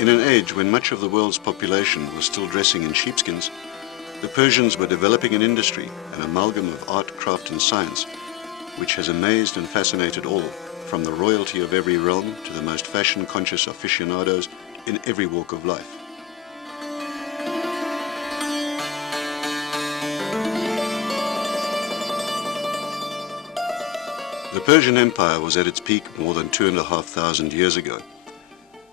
In an age when much of the world's population was still dressing in sheepskins, the Persians were developing an industry, an amalgam of art, craft and science, which has amazed and fascinated all, from the royalty of every realm to the most fashion-conscious aficionados in every walk of life. The Persian Empire was at its peak more than 2,500 years ago.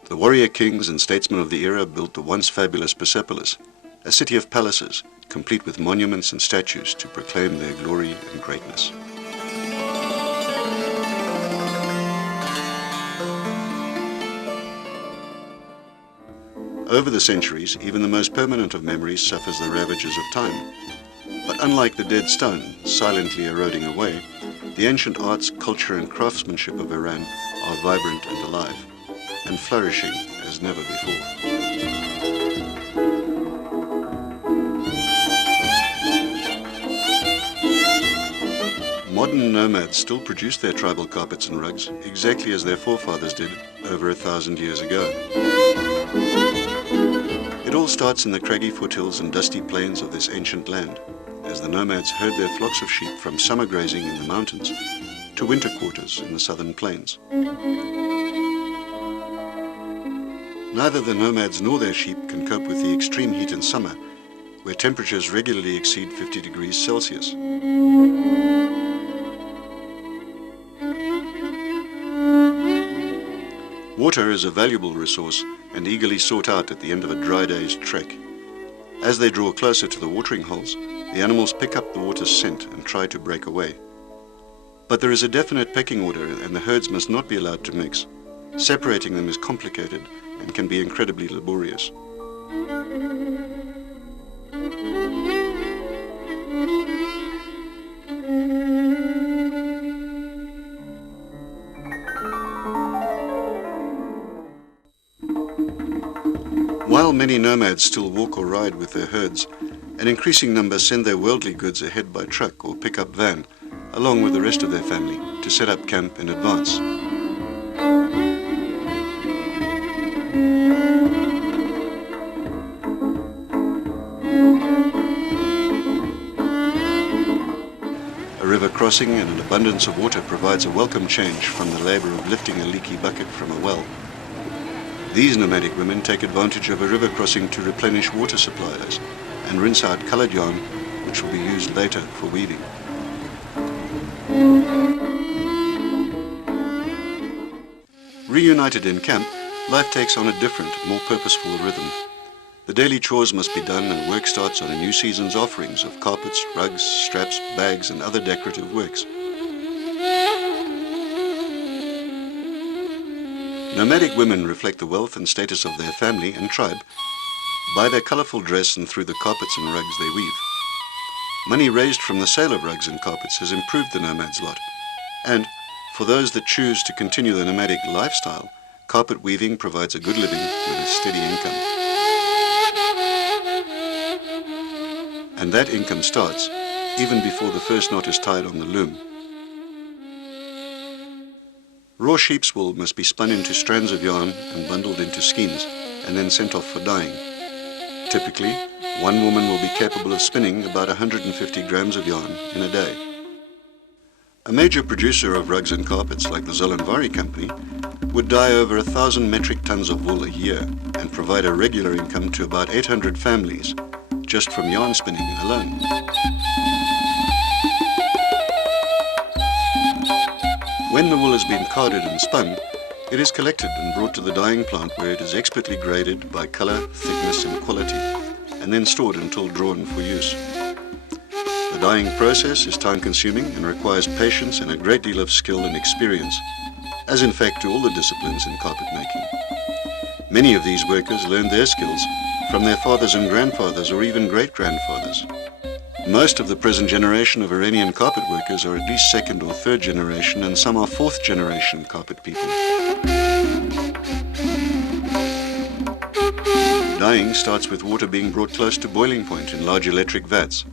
The warrior kings and statesmen of the era built the once fabulous Persepolis, a city of palaces, complete with monuments and statues to proclaim their glory and greatness. Over the centuries, even the most permanent of memories suffers the ravages of time. But unlike the dead stone, silently eroding away, the ancient arts, culture and craftsmanship of Iran are vibrant and alive, and flourishing as never before. Modern nomads still produce their tribal carpets and rugs exactly as their forefathers did over 1,000 years ago. It all starts in the craggy foothills and dusty plains of this ancient land, as the nomads herd their flocks of sheep from summer grazing in the mountains to winter quarters in the southern plains. Neither the nomads nor their sheep can cope with the extreme heat in summer, where temperatures regularly exceed 50 degrees Celsius. Water is a valuable resource and eagerly sought out at the end of a dry day's trek. As they draw closer to the watering holes, the animals pick up the water's scent and try to break away. But there is a definite pecking order and the herds must not be allowed to mix. Separating them is complicated and can be incredibly laborious. While many nomads still walk or ride with their herds, an increasing number send their worldly goods ahead by truck or pickup van, along with the rest of their family, to set up camp in advance. A river crossing and an abundance of water provides a welcome change from the labor of lifting a leaky bucket from a well. These nomadic women take advantage of a river crossing to replenish water supplies and rinse out colored yarn, which will be used later for weaving. Reunited in camp, life takes on a different, more purposeful rhythm. The daily chores must be done and work starts on a new season's offerings of carpets, rugs, straps, bags and other decorative works. Nomadic women reflect the wealth and status of their family and tribe by their colorful dress and through the carpets and rugs they weave. Money raised from the sale of rugs and carpets has improved the nomads' lot, and for those that choose to continue the nomadic lifestyle, carpet weaving provides a good living with a steady income. And that income starts even before the first knot is tied on the loom. Raw sheep's wool must be spun into strands of yarn and bundled into skeins and then sent off for dyeing. Typically, one woman will be capable of spinning about 150 grams of yarn in a day. A major producer of rugs and carpets like the Zollanvari company would dye over 1,000 metric tons of wool a year and provide a regular income to about 800 families just from yarn spinning alone. When the wool has been carded and spun, it is collected and brought to the dyeing plant where it is expertly graded by color, thickness and quality, and then stored until drawn for use. The dyeing process is time-consuming and requires patience and a great deal of skill and experience, as in fact do all the disciplines in carpet making. Many of these workers learned their skills from their fathers and grandfathers or even great-grandfathers. Most of the present generation of Iranian carpet workers are at least second or third generation, and some are fourth generation carpet people. Dyeing starts with water being brought close to boiling point in large electric vats,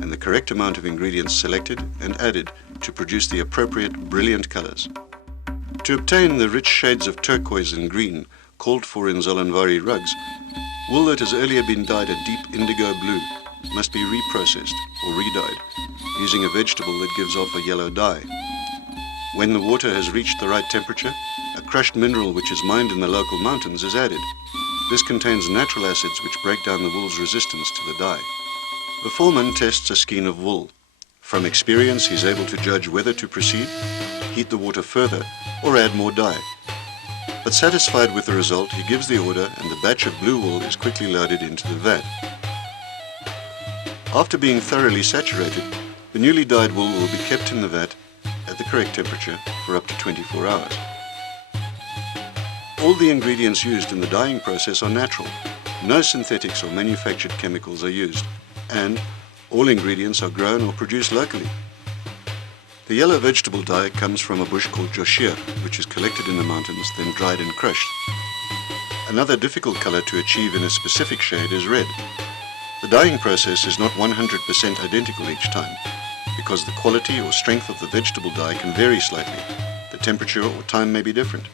and the correct amount of ingredients selected and added to produce the appropriate brilliant colors. To obtain the rich shades of turquoise and green called for in Zollanvari rugs, wool that has earlier been dyed a deep indigo blue must be reprocessed or re-dyed using a vegetable that gives off a yellow dye. When the water has reached the right temperature, a crushed mineral which is mined in the local mountains is added. This contains natural acids which break down the wool's resistance to the dye. The foreman tests a skein of wool. From experience, he's able to judge whether to proceed, heat the water further, or add more dye. But satisfied with the result, he gives the order and the batch of blue wool is quickly loaded into the vat. After being thoroughly saturated, the newly dyed wool will be kept in the vat at the correct temperature for up to 24 hours. All the ingredients used in the dyeing process are natural. No synthetics or manufactured chemicals are used, and all ingredients are grown or produced locally. The yellow vegetable dye comes from a bush called joshir, which is collected in the mountains, then dried and crushed. Another difficult color to achieve in a specific shade is red. The dyeing process is not 100% identical each time, because the quality or strength of the vegetable dye can vary slightly. The temperature or time may be different.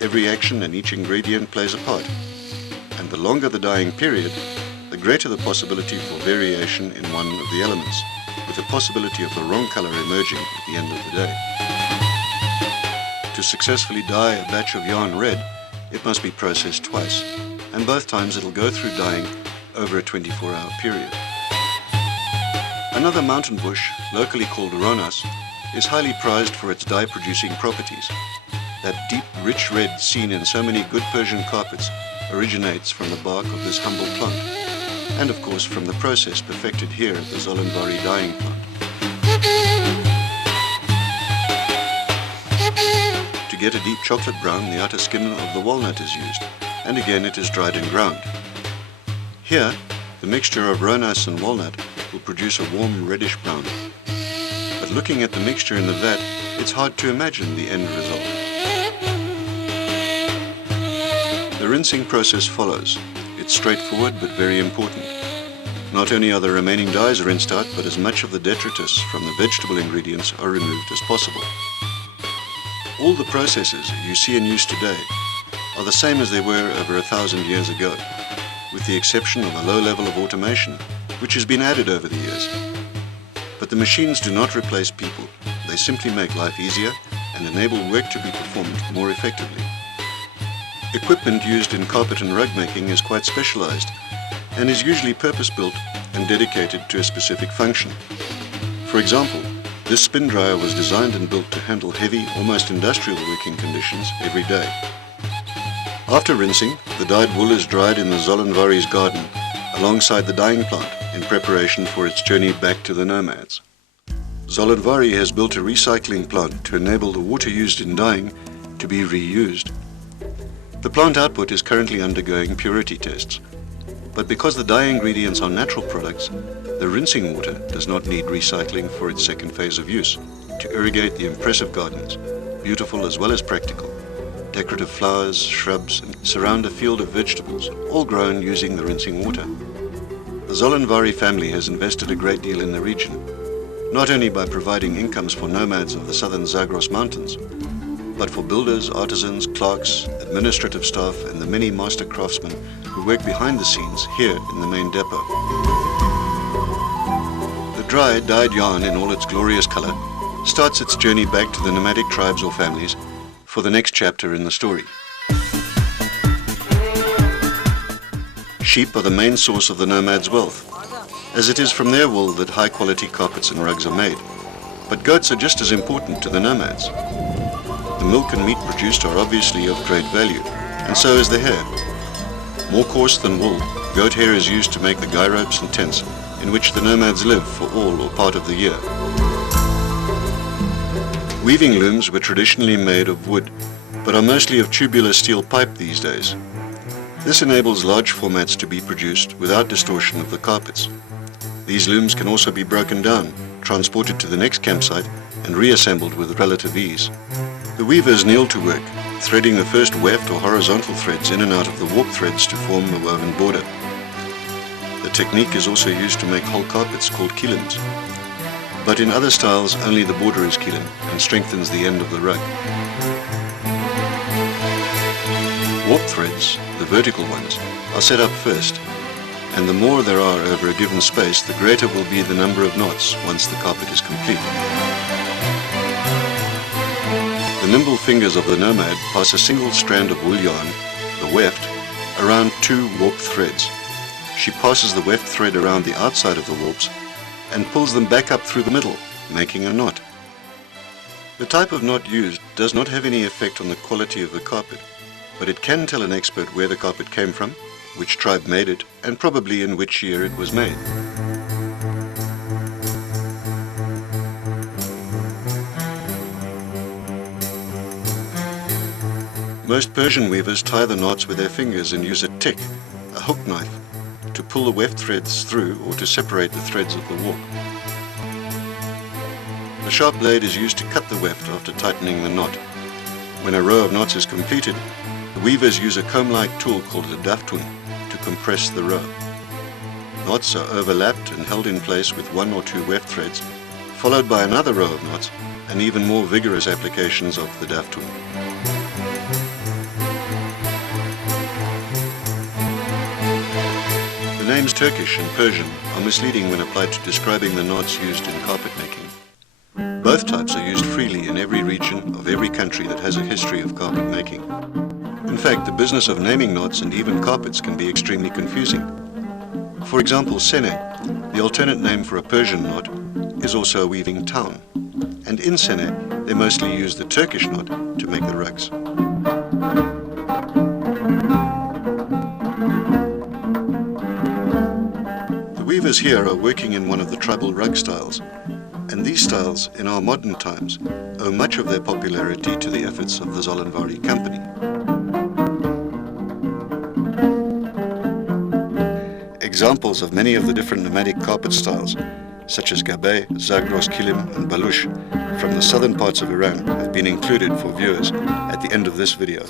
Every action and each ingredient plays a part, and the longer the dyeing period, the greater the possibility for variation in one of the elements, with the possibility of the wrong color emerging at the end of the day. To successfully dye a batch of yarn red, it must be processed twice, and both times it'll go through dyeing over a 24-hour period. Another mountain bush, locally called ronas, is highly prized for its dye-producing properties. That deep, rich red seen in so many good Persian carpets originates from the bark of this humble plant, and of course from the process perfected here at the Zollanvari dyeing plant. To get a deep chocolate brown, the outer skin of the walnut is used, and again it is dried and ground. Here, the mixture of ronas and walnut will produce a warm reddish brown. But looking at the mixture in the vat, it's hard to imagine the end result. The rinsing process follows. It's straightforward but very important. Not only are the remaining dyes rinsed out, but as much of the detritus from the vegetable ingredients are removed as possible. All the processes you see in use today are the same as they were over 1,000 years ago, with the exception of a low level of automation, which has been added over the years. But the machines do not replace people. They simply make life easier and enable work to be performed more effectively. Equipment used in carpet and rug making is quite specialized and is usually purpose-built and dedicated to a specific function. For example, this spin dryer was designed and built to handle heavy, almost industrial working conditions every day. After rinsing, the dyed wool is dried in the Zollanvari's garden alongside the dyeing plant in preparation for its journey back to the nomads. Zollanvari has built a recycling plant to enable the water used in dyeing to be reused. The plant output is currently undergoing purity tests, but because the dye ingredients are natural products, the rinsing water does not need recycling for its second phase of use to irrigate the impressive gardens, beautiful as well as practical. Decorative flowers, shrubs, and surround a field of vegetables, all grown using the rinsing water. The Zollanvari family has invested a great deal in the region, not only by providing incomes for nomads of the southern Zagros Mountains, but for builders, artisans, clerks, administrative staff, and the many master craftsmen who work behind the scenes here in the main depot. The dry, dyed yarn in all its glorious color starts its journey back to the nomadic tribes or families for the next chapter in the story. Sheep are the main source of the nomads' wealth, as it is from their wool that high-quality carpets and rugs are made. But goats are just as important to the nomads. The milk and meat produced are obviously of great value, and so is the hair. More coarse than wool, goat hair is used to make the guy ropes and tents in which the nomads live for all or part of the year. Weaving looms were traditionally made of wood, but are mostly of tubular steel pipe these days. This enables large formats to be produced without distortion of the carpets. These looms can also be broken down, transported to the next campsite, and reassembled with relative ease. The weavers kneel to work, threading the first weft or horizontal threads in and out of the warp threads to form the woven border. The technique is also used to make whole carpets called kilens. But in other styles, only the border is kilen and strengthens the end of the rug. Warp threads, the vertical ones, are set up first, and the more there are over a given space, the greater will be the number of knots once the carpet is complete. The nimble fingers of the nomad pass a single strand of wool yarn, the weft, around 2 warp threads. She passes the weft thread around the outside of the warps and pulls them back up through the middle, making a knot. The type of knot used does not have any effect on the quality of the carpet, but it can tell an expert where the carpet came from, which tribe made it, and probably in which year it was made. Most Persian weavers tie the knots with their fingers and use a tick, a hook knife, to pull the weft threads through or to separate the threads of the warp. The sharp blade is used to cut the weft after tightening the knot. When a row of knots is completed, the weavers use a comb-like tool called a daftun to compress the row. Knots are overlapped and held in place with 1 or 2 weft threads, followed by another row of knots and even more vigorous applications of the daftun. The names Turkish and Persian are misleading when applied to describing the knots used in carpet making. Both types are used freely in every region of every country that has a history of carpet making. In fact, the business of naming knots and even carpets can be extremely confusing. For example, Sene, the alternate name for a Persian knot, is also a weaving town. And in Sene, they mostly use the Turkish knot to make the rugs. The weavers here are working in one of the tribal rug styles, and these styles, in our modern times, owe much of their popularity to the efforts of the Zollanvari company. Examples of many of the different nomadic carpet styles, such as Gabe, Zagros, Kilim and Baluch, from the southern parts of Iran have been included for viewers at the end of this video.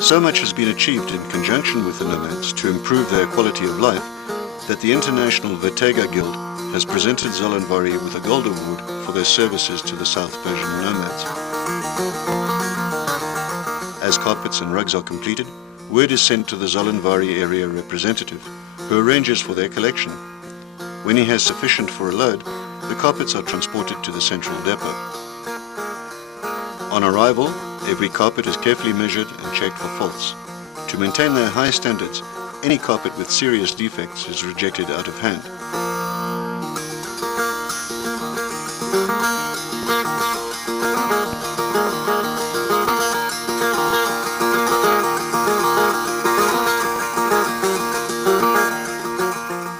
So much has been achieved in conjunction with the nomads to improve their quality of life that the International Vertega Guild has presented Zollanvari with a gold award for their services to the South Persian nomads. As carpets and rugs are completed, word is sent to the Zollanvari area representative, who arranges for their collection. When he has sufficient for a load, the carpets are transported to the central depot. On arrival, every carpet is carefully measured and checked for faults. To maintain their high standards, any carpet with serious defects is rejected out of hand.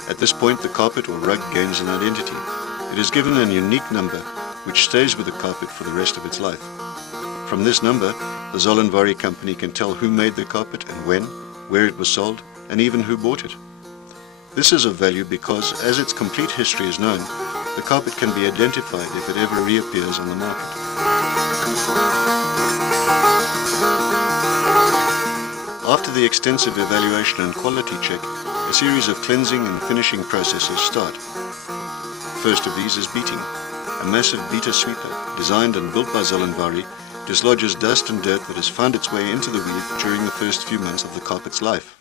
At this point, the carpet or rug gains an identity. It is given a unique number, which stays with the carpet for the rest of its life. From this number, the Zollanvari company can tell who made the carpet and when, where it was sold, and even who bought it. This is of value because, as its complete history is known, the carpet can be identified if it ever reappears on the market. After the extensive evaluation and quality check, a series of cleansing and finishing processes start. First of these is beating. A massive beater sweeper, designed and built by Zollanvari, dislodges dust and dirt that has found its way into the weave during the first few months of the carpet's life.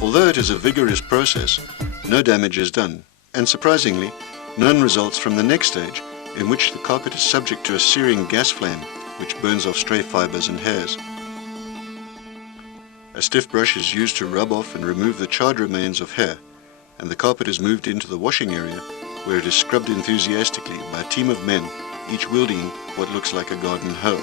Although it is a vigorous process, no damage is done, and surprisingly, none results from the next stage, in which the carpet is subject to a searing gas flame which burns off stray fibers and hairs. A stiff brush is used to rub off and remove the charred remains of hair, and the carpet is moved into the washing area, where it is scrubbed enthusiastically by a team of men, each wielding what looks like a garden hoe.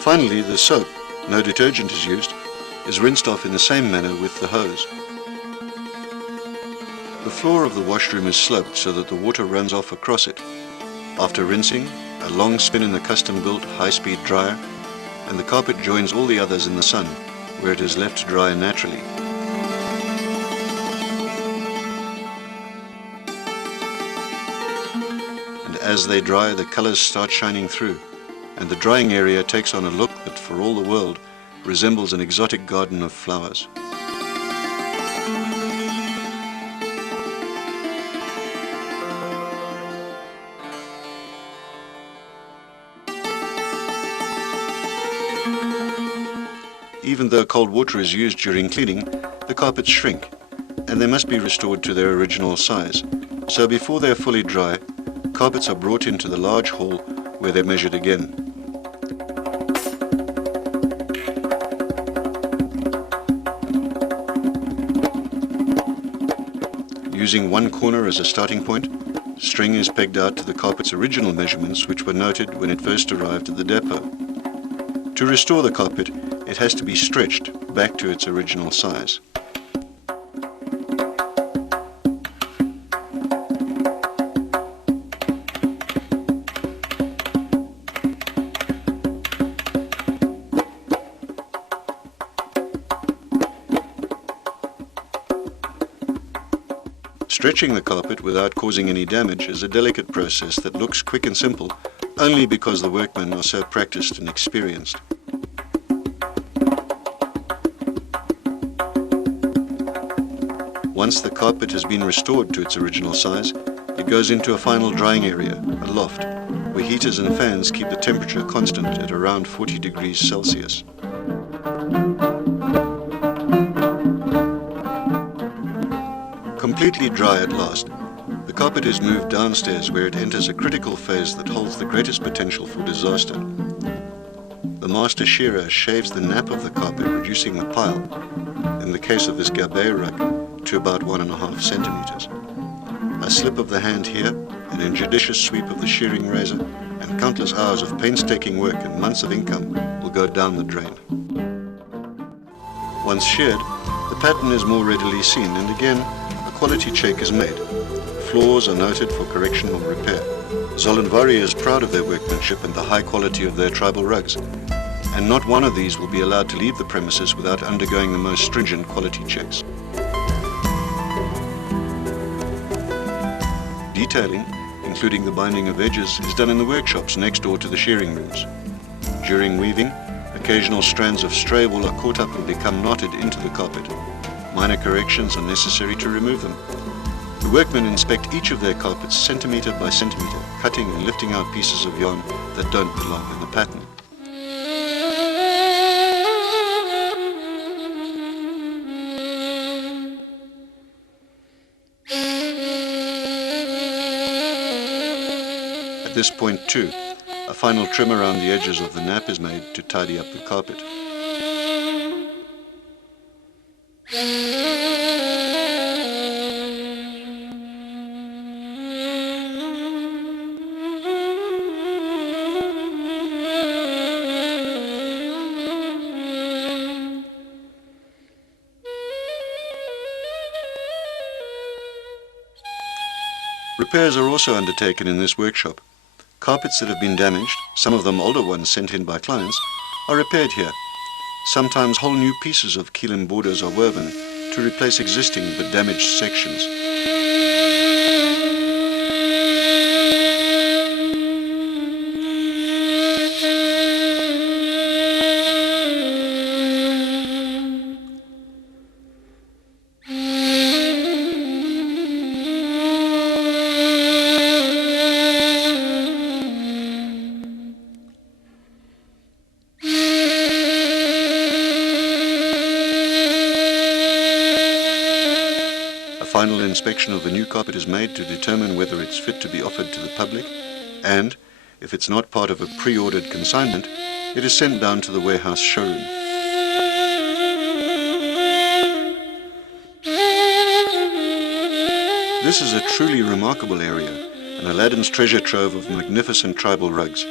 Finally, the soap, no detergent is used, is rinsed off in the same manner with the hose. The floor of the washroom is sloped so that the water runs off across it. After rinsing, a long spin in the custom-built high-speed dryer, and the carpet joins all the others in the sun, where it is left to dry naturally. And as they dry, the colors start shining through, and the drying area takes on a look that, for all the world, resembles an exotic garden of flowers. Even though cold water is used during cleaning, the carpets shrink, and they must be restored to their original size. So before they are fully dry, carpets are brought into the large hall where they're measured again. Using one corner as a starting point, string is pegged out to the carpet's original measurements, which were noted when it first arrived at the depot. To restore the carpet, it has to be stretched back to its original size. Stretching the carpet without causing any damage is a delicate process that looks quick and simple only because the workmen are so practiced and experienced. Once the carpet has been restored to its original size, it goes into a final drying area, a loft, where heaters and fans keep the temperature constant at around 40 degrees Celsius. Completely dry at last, the carpet is moved downstairs where it enters a critical phase that holds the greatest potential for disaster. The master shearer shaves the nap of the carpet, reducing the pile, in the case of this Gabay rug, to about 1.5 centimeters. A slip of the hand here, an injudicious sweep of the shearing razor, and countless hours of painstaking work and months of income will go down the drain. Once sheared, the pattern is more readily seen, and again, a quality check is made. Flaws are noted for correction or repair. Zollanvari is proud of their workmanship and the high quality of their tribal rugs, and not one of these will be allowed to leave the premises without undergoing the most stringent quality checks. Detailing, including the binding of edges, is done in the workshops next door to the shearing rooms. During weaving, occasional strands of stray wool are caught up and become knotted into the carpet. Minor corrections are necessary to remove them. The workmen inspect each of their carpets centimeter by centimeter, cutting and lifting out pieces of yarn that don't belong in the pattern. At this point too, a final trim around the edges of the nap is made to tidy up the carpet. Repairs are also undertaken in this workshop. Carpets that have been damaged, some of them older ones sent in by clients, are repaired here. Sometimes whole new pieces of kilim borders are woven to replace existing but damaged sections. Final inspection of the new carpet is made to determine whether it's fit to be offered to the public, and, if it's not part of a pre-ordered consignment, it is sent down to the warehouse showroom. This is a truly remarkable area, and Aladdin's treasure trove of magnificent tribal rugs.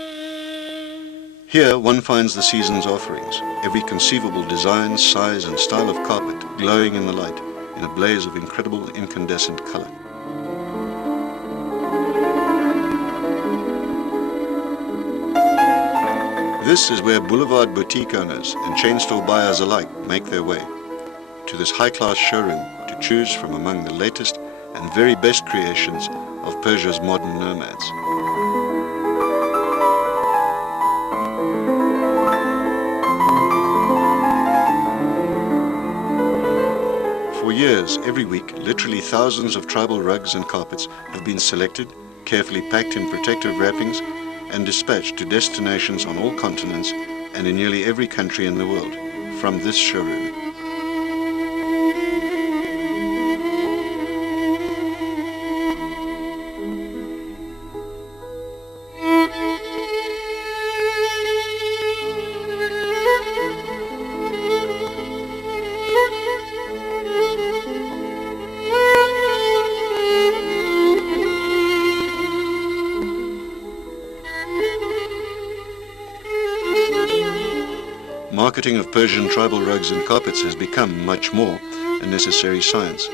Here one finds the season's offerings, every conceivable design, size and style of carpet glowing in the light, in a blaze of incredible incandescent color. This is where boulevard boutique owners and chain store buyers alike make their way, to this high-class showroom to choose from among the latest and very best creations of Persia's modern nomads. For years, every week, literally thousands of tribal rugs and carpets have been selected, carefully packed in protective wrappings, and dispatched to destinations on all continents and in nearly every country in the world, from this showroom. Marketing of Persian tribal rugs and carpets has become much more a necessary science.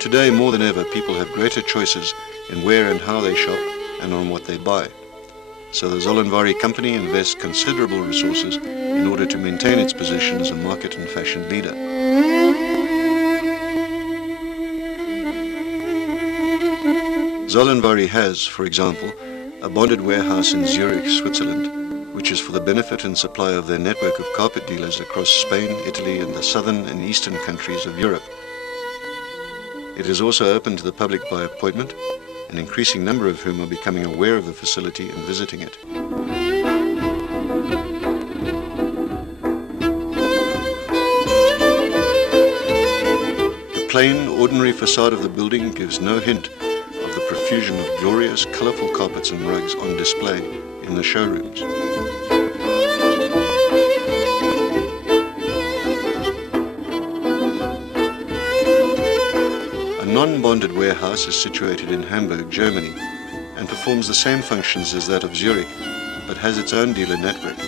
Today, more than ever, people have greater choices in where and how they shop and on what they buy. So the Zollanvari company invests considerable resources in order to maintain its position as a market and fashion leader. Zollanvari has, for example, a bonded warehouse in Zurich, Switzerland, which is for the benefit and supply of their network of carpet dealers across Spain, Italy, and the southern and eastern countries of Europe. It is also open to the public by appointment, an increasing number of whom are becoming aware of the facility and visiting it. The plain, ordinary facade of the building gives no hint of the profusion of glorious, colorful carpets and rugs on display in the showrooms. A non-bonded warehouse is situated in Hamburg, Germany, and performs the same functions as that of Zurich, but has its own dealer network.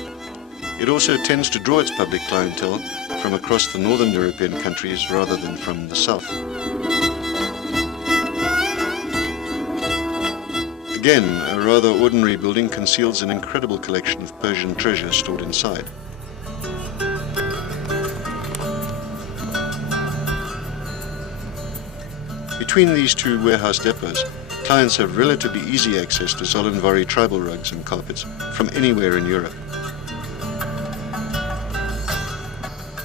It also tends to draw its public clientele from across the northern European countries rather than from the south. Again, a rather ordinary building conceals an incredible collection of Persian treasure stored inside. Between these two warehouse depots, clients have relatively easy access to Zollanvari tribal rugs and carpets from anywhere in Europe.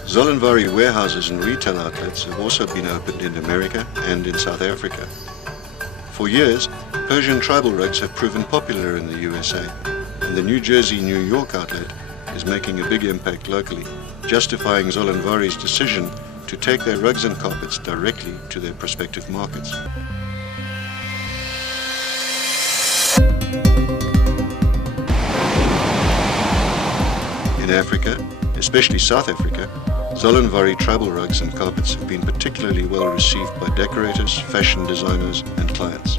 Zollanvari warehouses and retail outlets have also been opened in America and in South Africa. For years, Persian tribal rugs have proven popular in the USA, and the New Jersey, New York outlet is making a big impact locally, justifying Zollanvari's decision to take their rugs and carpets directly to their prospective markets. In Africa, especially South Africa, Zollanvari tribal rugs and carpets have been particularly well received by decorators, fashion designers, and clients.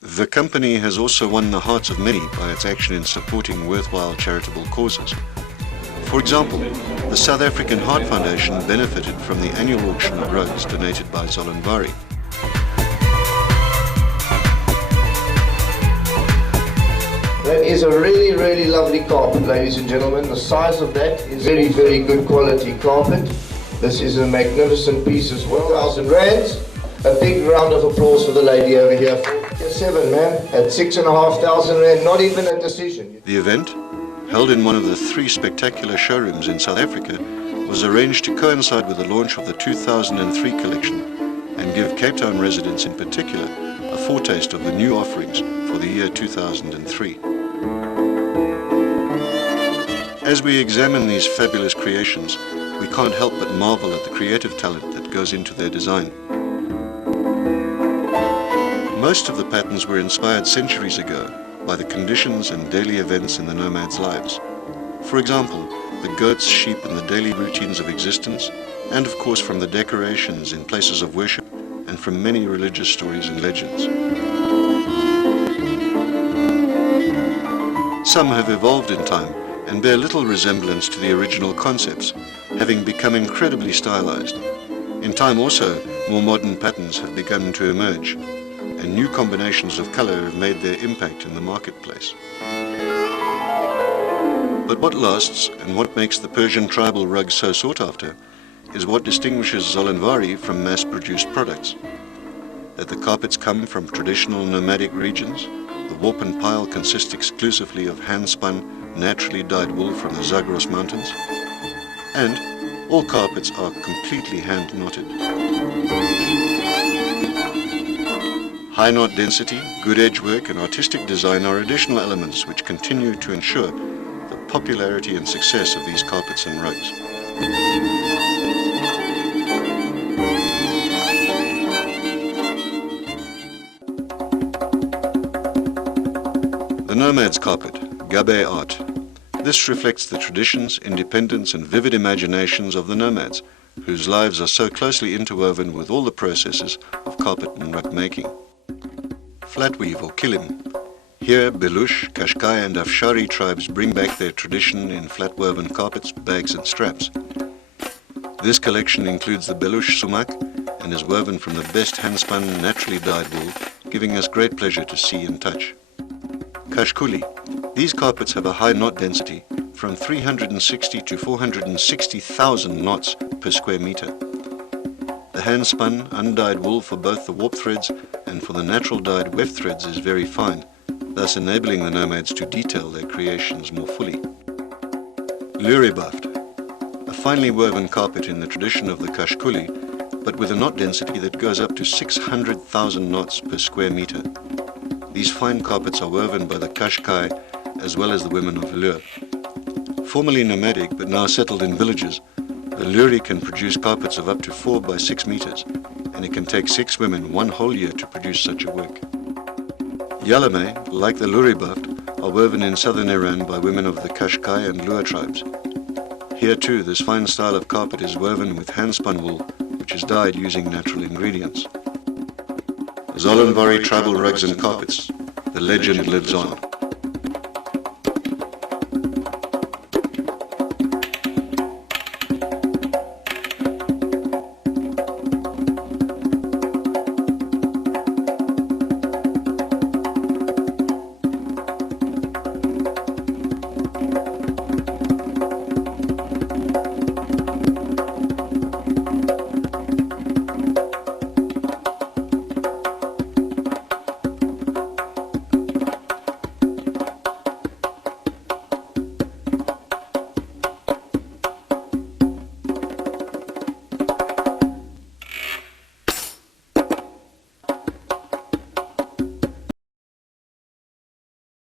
The company has also won the hearts of many by its action in supporting worthwhile charitable causes. For example, the South African Heart Foundation benefited from the annual auction of rugs donated by Zollanvari. That is a really, really lovely carpet, ladies and gentlemen. The size of that is very, very good quality carpet. This is a magnificent piece as well. 1,000 rands. A big round of applause for the lady over here. 7, man, at 6,500 rand, not even a decision. The event, held in one of the 3 spectacular showrooms in South Africa, was arranged to coincide with the launch of the 2003 collection and give Cape Town residents in particular a foretaste of the new offerings for the year 2003. As we examine these fabulous creations, we can't help but marvel at the creative talent that goes into their design. Most of the patterns were inspired centuries ago by the conditions and daily events in the nomads' lives. For example, the goats, sheep, and the daily routines of existence, and of course from the decorations in places of worship and from many religious stories and legends. Some have evolved in time and bear little resemblance to the original concepts, having become incredibly stylized. In time also, more modern patterns have begun to emerge, and new combinations of colour have made their impact in the marketplace. But what lasts and what makes the Persian tribal rug so sought after is what distinguishes Zollanvari from mass-produced products. That the carpets come from traditional nomadic regions, the warp and pile consist exclusively of hand-spun, naturally dyed wool from the Zagros Mountains, and all carpets are completely hand-knotted. High knot density, good edge work and artistic design are additional elements which continue to ensure the popularity and success of these carpets and rugs. The Nomad's Carpet, Gabe art. This reflects the traditions, independence and vivid imaginations of the nomads, whose lives are so closely interwoven with all the processes of carpet and rug making. Flatweave or kilim. Here, Belush, Kashkai and Afshari tribes bring back their tradition in flat-woven carpets, bags and straps. This collection includes the Belush sumak and is woven from the best hand-spun, naturally dyed wool, giving us great pleasure to see and touch. Kashkuli. These carpets have a high knot density, from 360 to 460,000 knots per square meter. The hand-spun, undyed wool for both the warp threads and for the natural dyed weft threads is very fine, thus enabling the nomads to detail their creations more fully. Luribaft, a finely woven carpet in the tradition of the Kashkuli, but with a knot density that goes up to 600,000 knots per square meter. These fine carpets are woven by the Kashkai as well as the women of Lur. Formerly nomadic but now settled in villages, the Luri can produce carpets of up to 4 by 6 meters, and it can take 6 women 1 whole year to produce such a work. Yalame, like the Luribaft, are woven in southern Iran by women of the Kashkai and Lur tribes. Here too, this fine style of carpet is woven with hand-spun wool, which is dyed using natural ingredients. Zollanvari tribal rugs and carpets, the legend lives on.